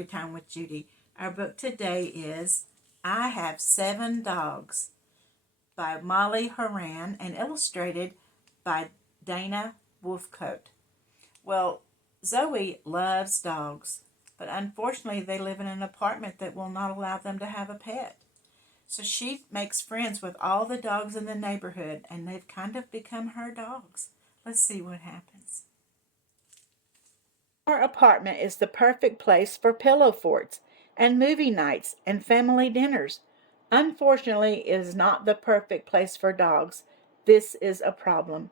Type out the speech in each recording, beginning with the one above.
Storytime with Judy. Our book today is I Have 7 Dogs by Molly Horan and illustrated by Dana Wolfcoat. Well, Zoe loves dogs, but unfortunately they live in an apartment that will not allow them to have a pet. So she makes friends with all the dogs in the neighborhood and they've kind of become her dogs. Let's see what happens. Our apartment is the perfect place for pillow forts and movie nights and family dinners. Unfortunately, it is not the perfect place for dogs. This is a problem.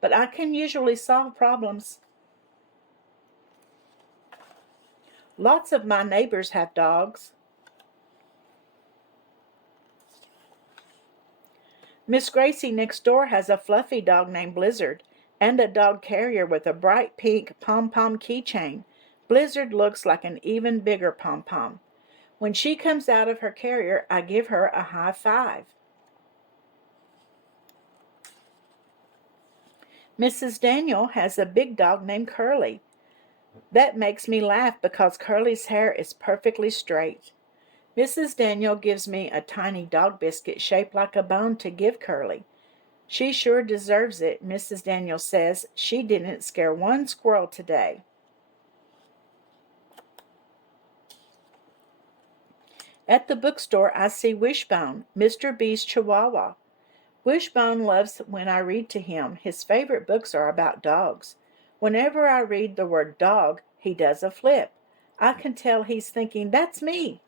But I can usually solve problems. Lots of my neighbors have dogs. Miss Gracie next door has a fluffy dog named Blizzard and a dog carrier with a bright pink pom-pom keychain. Blizzard looks like an even bigger pom-pom. When she comes out of her carrier, I give her a high five. Mrs. Daniel has a big dog named Curly. That makes me laugh because Curly's hair is perfectly straight. Mrs. Daniel gives me a tiny dog biscuit shaped like a bone to give Curly. She sure deserves it, Mrs. Daniel says. She didn't scare one squirrel today. At the bookstore, I see Wishbone, Mr. B's Chihuahua. Wishbone loves when I read to him. His favorite books are about dogs. Whenever I read the word dog, he does a flip. I can tell he's thinking, that's me.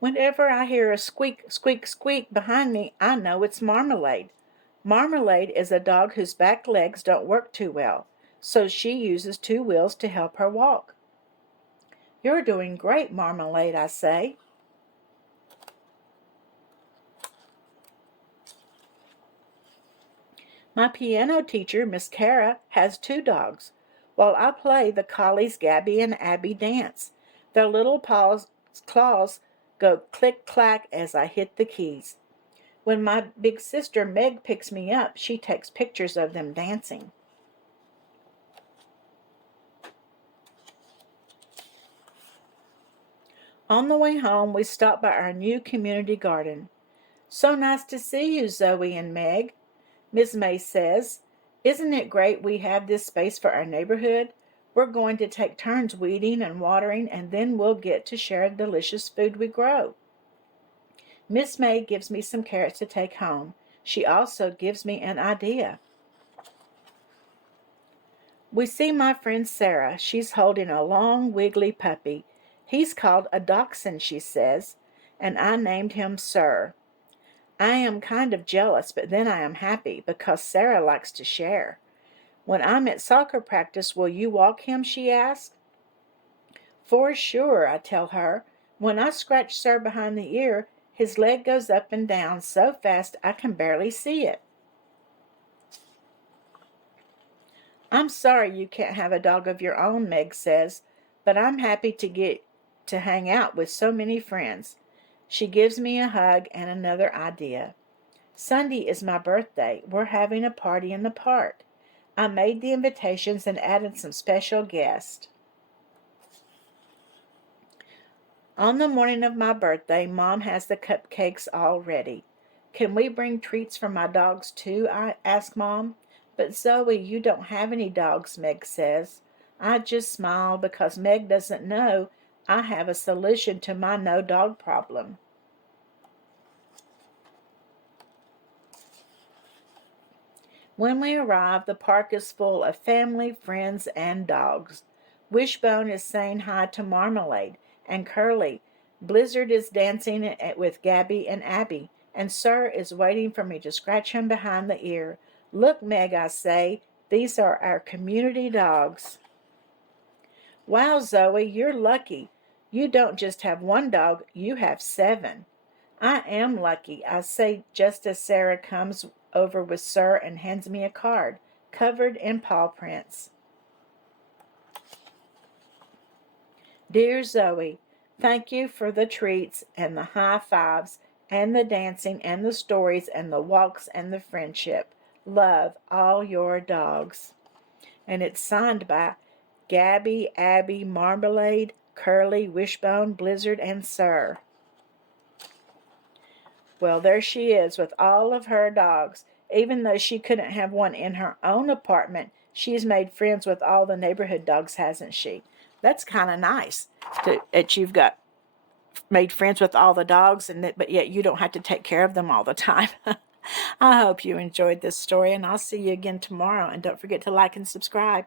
Whenever I hear a squeak, squeak, squeak behind me, I know it's Marmalade. Marmalade is a dog whose back legs don't work too well, so she uses 2 wheels to help her walk. You're doing great, Marmalade, I say. My piano teacher, Miss Kara, has 2 dogs. While I play, the collies Gabby and Abby dance. Their little claws go click-clack as I hit the keys. When my big sister Meg picks me up, she takes pictures of them dancing. On the way home, we stop by our new community garden. So nice to see you, Zoe and Meg, Miss May says. Isn't it great we have this space for our neighborhood? We're going to take turns weeding and watering, and then we'll get to share the delicious food we grow. Miss May gives me some carrots to take home. She also gives me an idea. We see my friend Sarah. She's holding a long, wiggly puppy. He's called a dachshund, she says, and I named him Sir. I am kind of jealous, but then I am happy because Sarah likes to share. When I'm at soccer practice, will you walk him? She asks. For sure, I tell her. When I scratch Sir behind the ear, his leg goes up and down so fast I can barely see it. I'm sorry you can't have a dog of your own, Meg says, but I'm happy to get to hang out with so many friends. She gives me a hug and another idea. Sunday is my birthday. We're having a party in the park. I made the invitations and added some special guests. On the morning of my birthday, Mom has the cupcakes all ready. Can we bring treats for my dogs too? I ask Mom. But Zoe, you don't have any dogs, Meg says. I just smile because Meg doesn't know I have a solution to my no dog problem. When we arrive, the park is full of family, friends, and dogs. Wishbone is saying hi to Marmalade and Curly. Blizzard is dancing with Gabby and Abby, and Sir is waiting for me to scratch him behind the ear. Look, Meg, I say, these are our community dogs. Wow, Zoe, you're lucky. You don't just have 1 dog, you have 7. I am lucky, I say just as Sarah comes over with Sir and hands me a card, covered in paw prints. Dear Zoe, thank you for the treats and the high fives and the dancing and the stories and the walks and the friendship. Love, all your dogs. And it's signed by Gabby, Abby, Marmalade, Curly, Wishbone, Blizzard, and Sir. Well, there she is with all of her dogs. Even though she couldn't have one in her own apartment, she's made friends with all the neighborhood dogs, hasn't she? That's kind of nice that you've got made friends with all the dogs, but yet you don't have to take care of them all the time. I hope you enjoyed this story, and I'll see you again tomorrow. And don't forget to like and subscribe.